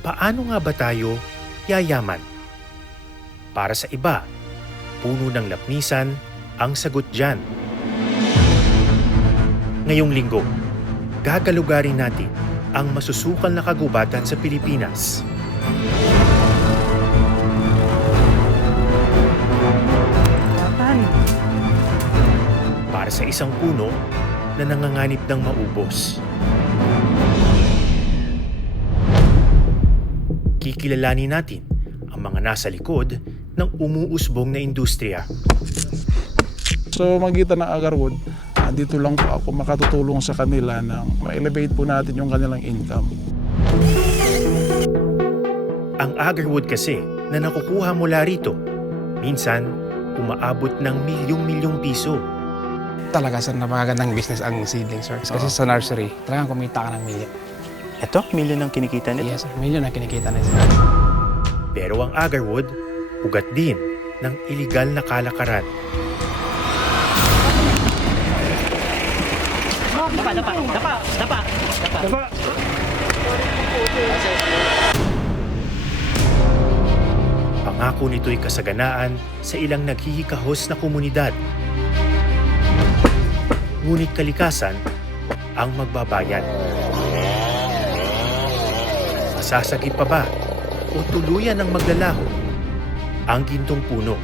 Paano nga ba tayo yayaman? Para sa iba, puno ng lapnisan ang sagot dyan. Ngayong linggo, gagalugarin natin ang masusukal na kagubatan sa Pilipinas. Para sa isang puno na nanganganib ng maubos. Kikilalanin natin ang mga nasa likod ng umuusbong na industriya. So magitan ng Agarwood, dito lang po ako makatutulong sa kanila na ma-elevate po natin yung kanilang income. Ang Agarwood kasi na nakukuha mula rito, minsan umaabot ng milyong-milyong piso. Talaga sir, napakagandang business ang seedling sir. Kasi sa nursery, talagang kumita ka ng milyon. Ito, milyon ang kinikita nito. Yes sir, milyon ang kinikita na sir. Pero ang Agarwood, ugat din ng iligal na kalakaran. Dapa! Pangako nito'y kasaganaan sa ilang naghihikahos na komunidad. Ngunit kalikasan ang magbabayad. Masasagip pa ba o tuluyan ang maglalaho ang gintong puno?